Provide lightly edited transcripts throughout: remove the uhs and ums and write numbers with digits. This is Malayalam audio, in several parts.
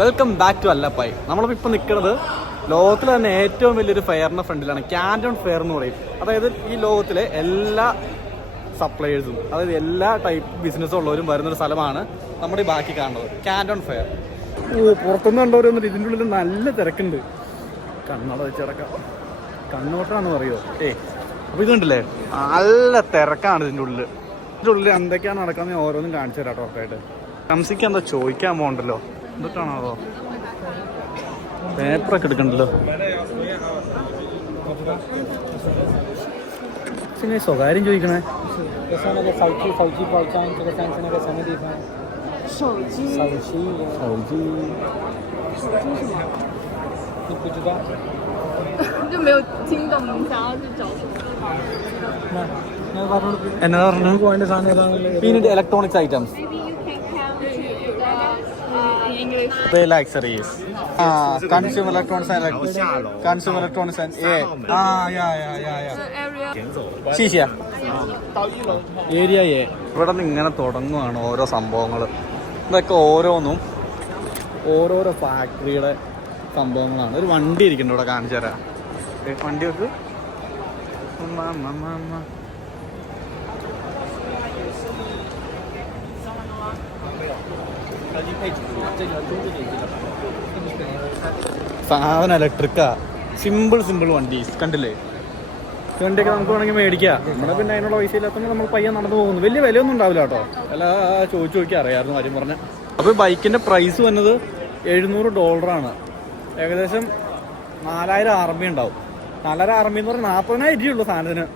Welcome back to അല്ലപ്പായി. നമ്മളിപ്പോൾ ഇപ്പോൾ നിൽക്കുന്നത് ലോകത്തിലെ തന്നെ ഏറ്റവും വലിയൊരു ഫെയറിൻ്റെ ഫ്രണ്ടിലാണ്. ക്യാൻറ്റൺ ഫെയർ എന്ന് പറയും. അതായത് ഈ ലോകത്തിലെ എല്ലാ സപ്ലയേഴ്സും, അതായത് എല്ലാ ടൈപ്പ് ബിസിനസ്സും ഉള്ളവരും വരുന്നൊരു സ്ഥലമാണ് നമ്മുടെ ഈ ബാക്കി കാണുന്നത്, ക്യാൻറ്റൺ ഫെയർ. പുറത്തുനിന്ന് കണ്ടവർ വന്നിട്ട് ഇതിൻ്റെ ഉള്ളിൽ നല്ല തിരക്കുണ്ട്. കണ്ണട വെച്ചിറക്കാം, കണ്ണോട്ടാന്ന് പറയുമോ? അപ്പോൾ ഇതുണ്ടല്ലേ, നല്ല തിരക്കാണ് ഇതിൻ്റെ ഉള്ളിൽ. ഇതിൻ്റെ ഉള്ളിൽ എന്തൊക്കെയാണ് നടക്കുന്നത് ഓരോന്നും കാണിച്ചു തരാം കേട്ടോ. ഉറപ്പായിട്ട് ഹംസിക്ക് എന്താ ചോദിക്കാൻ പോകണ്ടല്ലോ, എന്തിട്ടാണോ അതോ പേപ്പറൊക്കെ എടുക്കണ്ടല്ലോ. പിന്നെ സ്വകാര്യം ചോദിക്കണേ. എന്നാ പറഞ്ഞു? Electronics items, accessories, consumer electronics and consumer electronics and ശീശിയ ഏരിയ എ. ഇവിടെ നിന്ന് ഇങ്ങനെ തുടങ്ങുകയാണ് ഓരോ സംഭവങ്ങൾ. ഇതൊക്കെ ഓരോന്നും ഓരോരോ ഫാക്ടറിയുടെ സംഭവങ്ങളാണ്. ഒരു വണ്ടി ഇരിക്കുന്നുണ്ട് ഇവിടെ, കാണിച്ചു തരാം. വണ്ടി വെക്ക്. സാധനം ഇലക്ട്രിക്കാ, സിമ്പിൾ വണ്ടി കണ്ടില്ലേ? വണ്ടിയൊക്കെ നമുക്ക് വേണമെങ്കിൽ മേടിക്കാം. നമ്മുടെ പിന്നെ അതിനുള്ള പൈസ ഇല്ലാത്തപ്പോൾ നമ്മൾ പയ്യൻ നടന്നു പോകുന്നു. വലിയ വിലയൊന്നും ഉണ്ടാവില്ല കേട്ടോ. അല്ല ചോദിച്ചു നോക്കി അറിയാമായിരുന്നു കാര്യം പറഞ്ഞ. അപ്പോൾ ബൈക്കിൻ്റെ പ്രൈസ് വന്നത് $700. ഏകദേശം 4000 RMB ഉണ്ടാവും. 4000 RMB എന്ന് പറഞ്ഞാൽ 40,000 ഉള്ളൂ സാധനത്തിന്.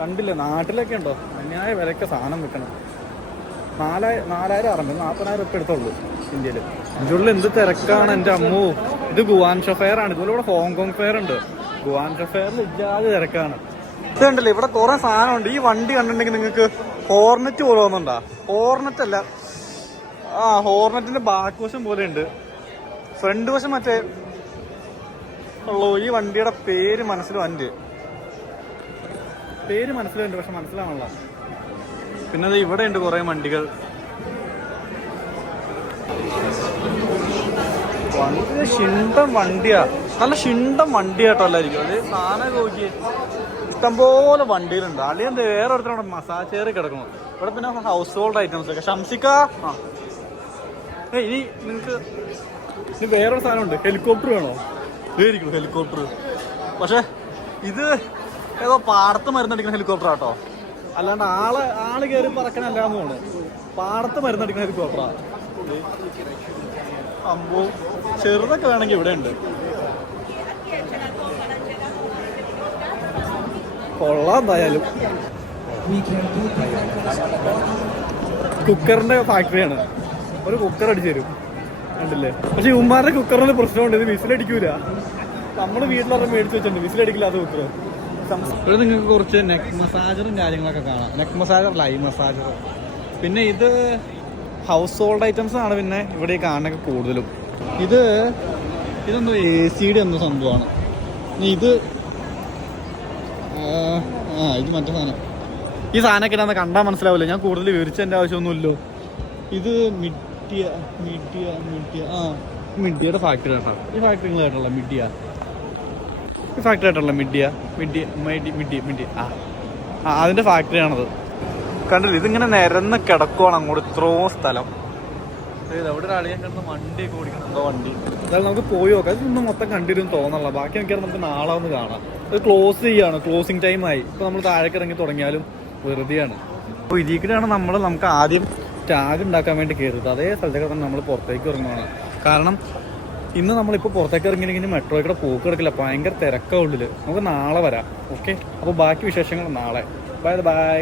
കണ്ടില്ലേ, നാട്ടിലൊക്കെ ഉണ്ടോ അന്യായ വിലയ്ക്ക് സാധനം വിൽക്കണം. 4000 RMB, 40,000 എടുത്തുള്ളൂ ഇന്ത്യയിൽ. ഇതിൻ്റെ ഉള്ളിൽ എന്ത് തിരക്കാണ് എൻ്റെ അമ്മോ. ഇത് ഗുവാൻഷോ ഫെയർ ആണ്. ഇതുപോലെ ഇവിടെ ഹോങ്കോങ് ഫെയർ ഉണ്ട്. ഗുവാൻഷോ ഫെയറിൽ ഇല്ലാതെ തിരക്കാണ്. ഇത് കണ്ടില്ലേ, ഇവിടെ കുറെ സാധനമുണ്ട്. ഈ വണ്ടി കണ്ടിട്ടുണ്ടെങ്കിൽ നിങ്ങൾക്ക് ഹോർനെറ്റ് പോലെ തോന്നുന്നുണ്ടോ? ഹോർനെറ്റ് അല്ല, ഹോർനെറ്റിന്റെ ബാക്ക് വശം പോലെ ഉണ്ട്. ഫ്രണ്ട് വശം മറ്റേ ഉള്ളൂ. ഈ വണ്ടിയുടെ പേര് മനസ്സിലുണ്ട്, പക്ഷെ മനസ്സിലാണല്ലോ. പിന്നെ അത് ഇവിടെ ഉണ്ട് കുറെ വണ്ടികൾ. വണ്ടി ഷിണ്ടം വണ്ടിയാ, നല്ല ഷിണ്ടം വണ്ടിയാട്ടോ എല്ലായിരിക്കും. അത് സാധനം നോക്കി ഇഷ്ടംപോലെ വണ്ടികളുണ്ട്. അല്ലെങ്കിൽ വേറെ ഒരുത്തരുടെ മസാജ് ചെയർ കിടക്കണം. ഇവിടെ പിന്നെ ഹൗസ് ഹോൾഡ് ഐറ്റംസ് ഒക്കെ. ഷംസിക്ക, ഇനി നിങ്ങൾക്ക് ഇനി വേറൊരു സാധനമുണ്ട്. ഹെലികോപ്റ്റർ വേണോ? ഇതായിരിക്കും ഹെലികോപ്റ്റർ. പക്ഷെ ഇത് ഏതോ പാടത്ത് മരുന്നടിക്കുന്ന ഹെലികോപ്റ്റർ ആട്ടോ, അല്ലാണ്ട് ആള് കയറി പറക്കണല്ലാന്ന് തോന്നുന്നു. പാടത്ത് മരുന്നടിക്കുന്ന ഹെലികോപ്റ്ററാ. അമ്പോ ചെറുതൊക്കെ വേണമെങ്കിൽ ഇവിടെ ഉണ്ട്. കൊള്ളാം. എന്തായാലും കുക്കറിന്റെ ഫാക്ടറിയാണ്. ഒരു കുക്കർ അടിച്ചു തരും കണ്ടില്ലേ. പക്ഷെ ഉമ്മാരുടെ കുക്കറിന് പ്രശ്നമുണ്ട്, ഇത് വിസിലടിക്കൂല. നമ്മള് വീട്ടിലൊക്കെ മേടിച്ചു വെച്ചിട്ടുണ്ട് വിസിലടിക്കില്ല അത് കുക്കർ. ഇവിടെ നിങ്ങൾക്ക് കുറച്ച് നെക്ക് മസാജറും കാര്യങ്ങളൊക്കെ കാണാം. നെക്ക് മസാജർ, ലൈ മസാജർ. പിന്നെ ഇത് ഹൗസ് ഹോൾഡ് ഐറ്റംസ് ആണ്. പിന്നെ ഇവിടെ കാണാനൊക്കെ കൂടുതലും ഇതെന്തോ AC എന്ന സംഭവമാണ്. ഇത് ഇത് മറ്റേ സാധനം. ഈ സാധനമൊക്കെ എന്നാ കണ്ടാൽ മനസ്സിലാവില്ല, ഞാൻ കൂടുതൽ വിവരിച്ചതിൻ്റെ ആവശ്യമൊന്നുമില്ലോ. ഇത് മിഡിയയുടെ ഫാക്ടറി കേട്ടോ. ഈ ഫാക്ടറി നിങ്ങൾ കേട്ടല്ല, ഈ ഫാക്ടറി ആയിട്ടുള്ള മിഡിയ അതിൻ്റെ ഫാക്ടറിയാണത്. കണ്ടില്ല, ഇതിങ്ങനെ നിരന്ന് കിടക്കുവാണ് അങ്ങോട്ട് ഇത്രയും സ്ഥലം. എവിടെ ഒരാളിയാൻ കിടന്ന് വണ്ടിയൊക്കെ ഓടിക്കണം. എന്തോ വണ്ടി അതായത് നമുക്ക് പോയി നോക്കാം. ഇതൊന്നും മൊത്തം കണ്ടിരുന്നു തോന്നല്ല. ബാക്കി നോക്കിയാൽ നമുക്ക് നാളെ ഒന്ന് കാണാം. അത് ക്ലോസ് ചെയ്യാണ്, ക്ലോസിങ് ടൈം ആയി. ഇപ്പോൾ നമ്മൾ താഴേക്ക് ഇറങ്ങി തുടങ്ങിയാലും വെറുതെയാണ്. അപ്പോൾ ഇതിലേക്കാണ് നമുക്ക് ആദ്യം ടാഗ് ഉണ്ടാക്കാൻ വേണ്ടി കയറുന്നത്. അതേ സ്ഥലത്തേക്ക് തന്നെ നമ്മൾ പുറത്തേക്ക് ഇറങ്ങുകയാണ്. കാരണം ഇന്ന് നമ്മളിപ്പോൾ പുറത്തേക്ക് ഇറങ്ങിയില്ലെങ്കിൽ മെട്രോയ്ക്കൂടെ പോക്ക് കിടക്കില്ല, ഭയങ്കര തിരക്കാ ഉള്ളിൽ. നമുക്ക് നാളെ വരാം. ഓക്കെ, അപ്പോൾ ബാക്കി വിശേഷങ്ങൾ നാളെ. ബൈ.